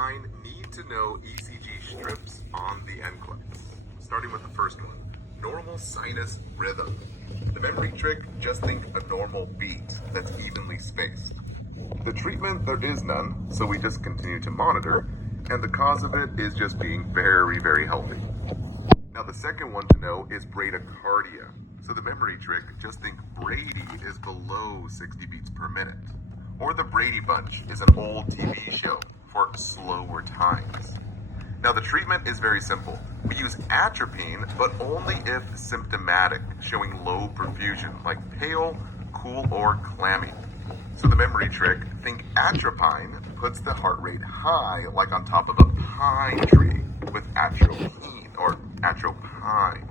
9 need-to-know ECG strips on the NCLEX. Starting with the first one, normal sinus rhythm. The memory trick, just think a normal beat that's evenly spaced. The treatment, there is none, so we just continue to monitor, and the cause of it is just being very, very healthy. Now the second one to know is bradycardia. So the memory trick, just think Brady is below 60 beats per minute. Or the Brady Bunch is an old TV show for slower times. Now the treatment is very simple. We use atropine, but only if symptomatic, showing low perfusion, like pale, cool, or clammy. So the memory trick, think atropine puts the heart rate high, like on top of a pine tree, with atropine or atropine.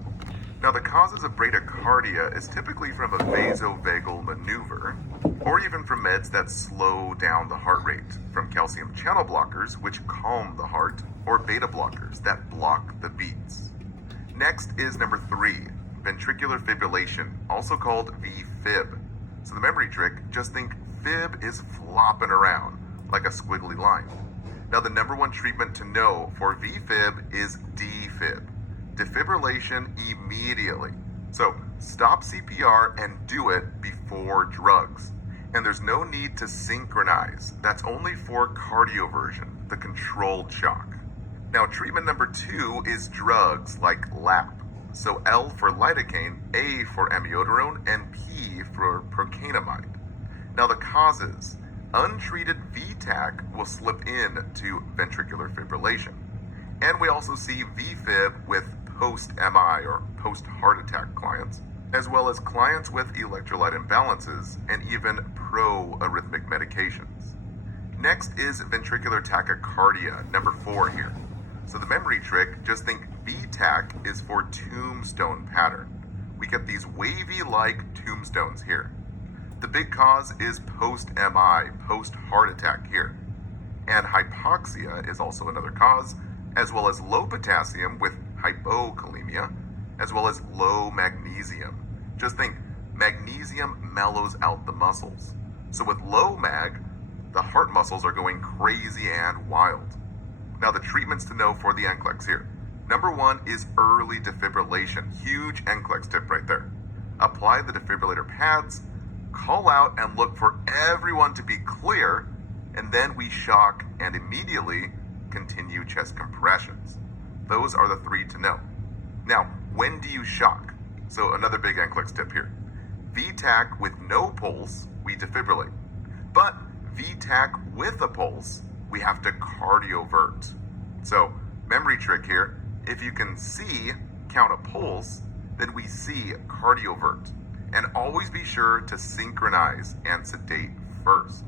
Now the causes of bradycardia is typically from a vasovagal maneuver, or even from meds that slow down the heart rate, from calcium channel blockers, which calm the heart, or beta blockers that block the beats. Next is number 3, ventricular fibrillation, also called VFib. So the memory trick, just think fib is flopping around like a squiggly line. Now the number 1 treatment to know for VFib is defib. Defibrillation immediately. So stop CPR and do it before drugs. And there's no need to synchronize. That's only for cardioversion, the controlled shock. Now treatment number 2 is drugs like LAP. So L for lidocaine, A for amiodarone, and P for procainamide. Now the causes. Untreated VTAC will slip into ventricular fibrillation. And we also see VFib with post-MI or post-heart attack clients, as well as clients with electrolyte imbalances and even pro-arrhythmic medications. Next is ventricular tachycardia, number 4 here. So the memory trick, just think VTAC is for tombstone pattern. We get these wavy-like tombstones here. The big cause is post-MI, post-heart attack here. And hypoxia is also another cause, as well as low potassium with hypokalemia, as well as low magnesium. Just think, magnesium mellows out the muscles. So with low mag, the heart muscles are going crazy and wild. Now the treatments to know for the NCLEX here. Number 1 is early defibrillation. Huge NCLEX tip right there. Apply the defibrillator pads, call out and look for everyone to be clear, and then we shock and immediately continue chest compressions. Those are the 3 to know. Now, when do you shock? So another big NCLEX tip here. VTAC with no pulse, we defibrillate. But VTAC with a pulse, we have to cardiovert. So, memory trick here, if you can see, count a pulse, then we see cardiovert. And always be sure to synchronize and sedate first.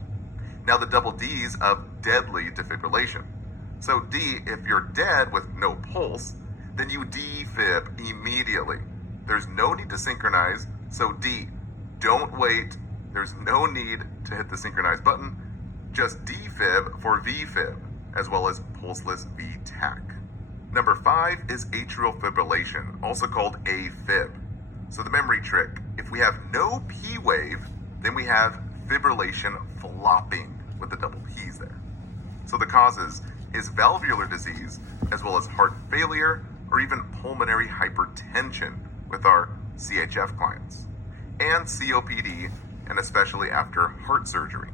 Now the double D's of deadly defibrillation. So D, if you're dead with no pulse, then you defib immediately. There's no need to synchronize, so D, don't wait. There's no need to hit the synchronize button. Just defib for VFib, as well as pulseless VTAC. Number 5 is atrial fibrillation, also called AFib. So the memory trick, if we have no P wave, then we have fibrillation flopping with the double P's there. So the causes is valvular disease, as well as heart failure, or even pulmonary hypertension with our CHF clients, and COPD, and especially after heart surgery.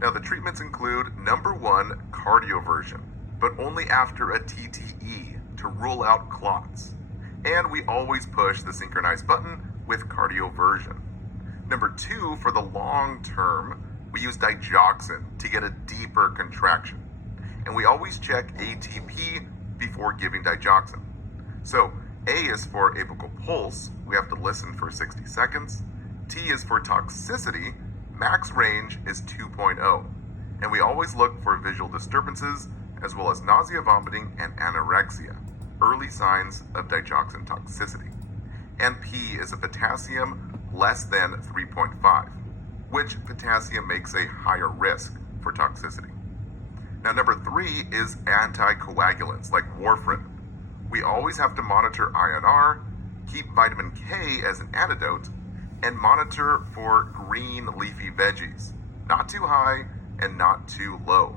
Now the treatments include number 1, cardioversion, but only after a TTE to rule out clots. And we always push the synchronize button with cardioversion. Number 2, for the long term, we use digoxin to get a deeper contraction. And we always check ATP before giving digoxin. So A is for apical pulse, we have to listen for 60 seconds. T is for toxicity, max range is 2.0. And we always look for visual disturbances, as well as nausea, vomiting, and anorexia, early signs of digoxin toxicity. And P is a potassium less than 3.5, which potassium makes a higher risk for toxicity. Now number 3 is anticoagulants like warfarin. We always have to monitor INR, keep vitamin K as an antidote, and monitor for green leafy veggies, not too high and not too low.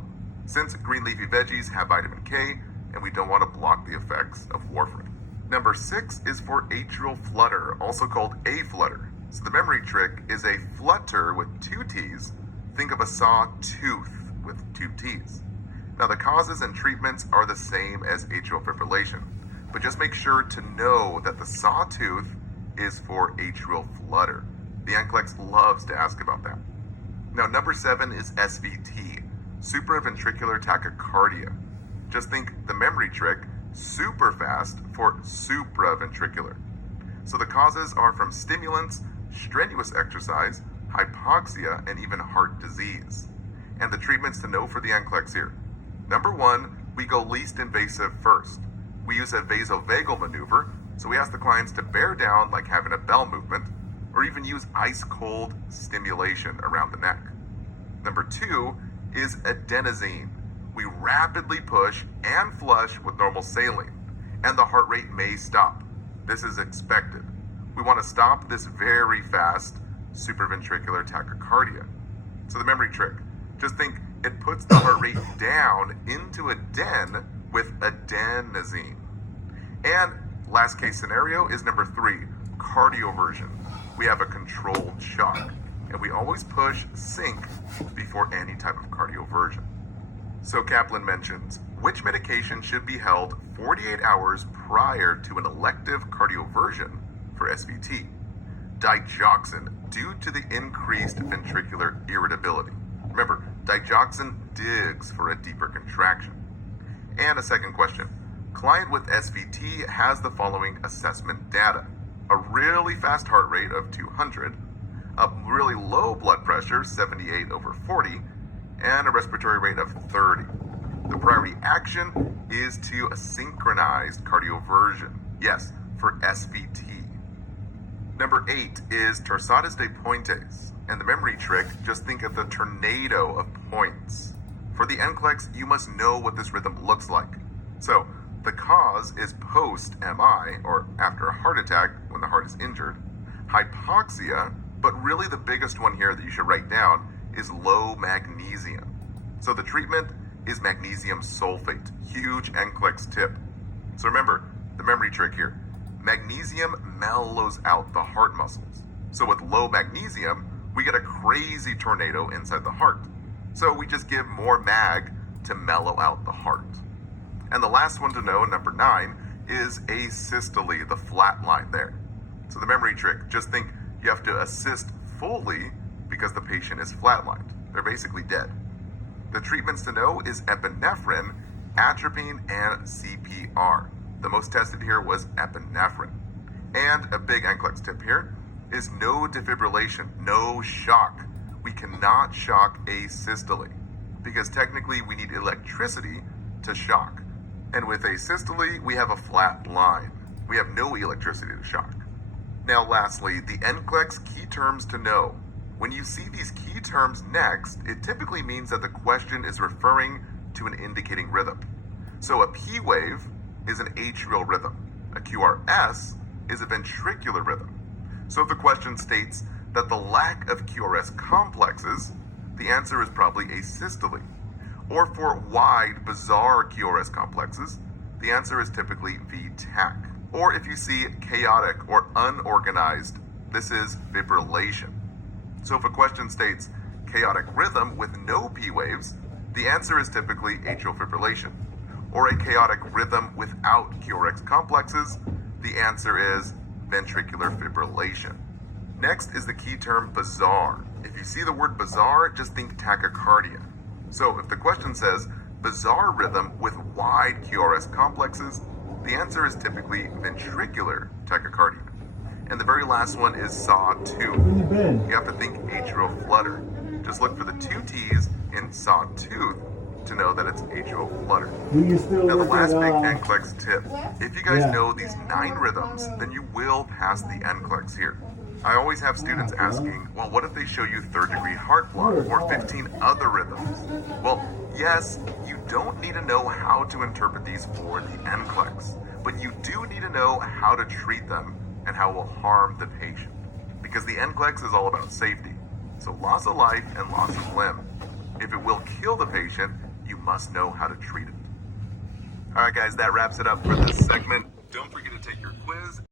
since green leafy veggies have vitamin K and we don't want to block the effects of warfarin. Number 6 is for atrial flutter, also called aflutter. So the memory trick is a flutter with 2 T's. Think of a sawtooth with 2 T's. Now the causes and treatments are the same as atrial fibrillation, but just make sure to know that the sawtooth is for atrial flutter. The NCLEX loves to ask about that. Now number 7 is SVT, supraventricular tachycardia. Just think the memory trick, super fast for supraventricular. So the causes are from stimulants, strenuous exercise, hypoxia, and even heart disease. And the treatments to know for the NCLEX here. Number 1, we go least invasive first. We use a vasovagal maneuver, so we ask the clients to bear down like having a bell movement, or even use ice cold stimulation around the neck. Number 2 is adenosine. We rapidly push and flush with normal saline, and the heart rate may stop. This is expected. We want to stop this very fast supraventricular tachycardia. So the memory trick, just think it puts the heart rate down into a den with adenosine. And last case scenario is number 3, cardioversion. We have a controlled shock, and we always push sync before any type of cardioversion. So Kaplan mentions, which medication should be held 48 hours prior to an elective cardioversion for SVT? Digoxin, due to the increased ventricular irritability. Remember, digoxin digs for a deeper contraction. And a second question. Client with SVT has the following assessment data. A really fast heart rate of 200, a really low blood pressure, 78/40, and a respiratory rate of 30. The priority action is to a synchronized cardioversion. Yes, for SVT. Number 8 is Torsades de Pointes. And the memory trick, just think of the tornado of points. For the NCLEX, you must know what this rhythm looks like. So, the cause is post-MI, or after a heart attack when the heart is injured. Hypoxia, but really the biggest one here that you should write down is low magnesium. So the treatment is magnesium sulfate. Huge NCLEX tip. So remember, the memory trick here. Magnesium mellows out the heart muscles. So with low magnesium, we get a crazy tornado inside the heart. So we just give more mag to mellow out the heart. And the last one to know, number 9, is asystole, the flat line there. So the memory trick, just think you have to assist fully because the patient is flatlined. They're basically dead. The treatments to know is epinephrine, atropine, and CPR. The most tested here was epinephrine. And a big NCLEX tip here is no defibrillation, no shock. We cannot shock asystole because technically we need electricity to shock. And with asystole, we have a flat line. We have no electricity to shock. Now lastly, the NCLEX key terms to know. When you see these key terms next, it typically means that the question is referring to an indicating rhythm. So a P wave is an atrial rhythm. A QRS is a ventricular rhythm. So if the question states that the lack of QRS complexes, the answer is probably asystole. Or for wide, bizarre QRS complexes, the answer is typically VTAC. Or if you see chaotic or unorganized, this is fibrillation. So if a question states chaotic rhythm with no P waves, the answer is typically atrial fibrillation. Or a chaotic rhythm without QRS complexes, the answer is ventricular fibrillation. Next is the key term bizarre. If you see the word bizarre, just think tachycardia. So if the question says bizarre rhythm with wide QRS complexes, the answer is typically ventricular tachycardia. And the very last one is sawtooth. You have to think atrial flutter. Just look for the 2 T's in sawtooth to know that it's atrial flutter. Now the last big NCLEX tip. If you guys know these 9 rhythms, then you will pass the NCLEX here. I always have students asking, well, what if they show you 3rd degree heart block or 15 other rhythms? Well, yes, you don't need to know how to interpret these for the NCLEX, but you do need to know how to treat them and how it will harm the patient. Because the NCLEX is all about safety. So loss of life and loss of limb. If it will kill the patient, you must know how to treat it. All right, guys, that wraps it up for this segment.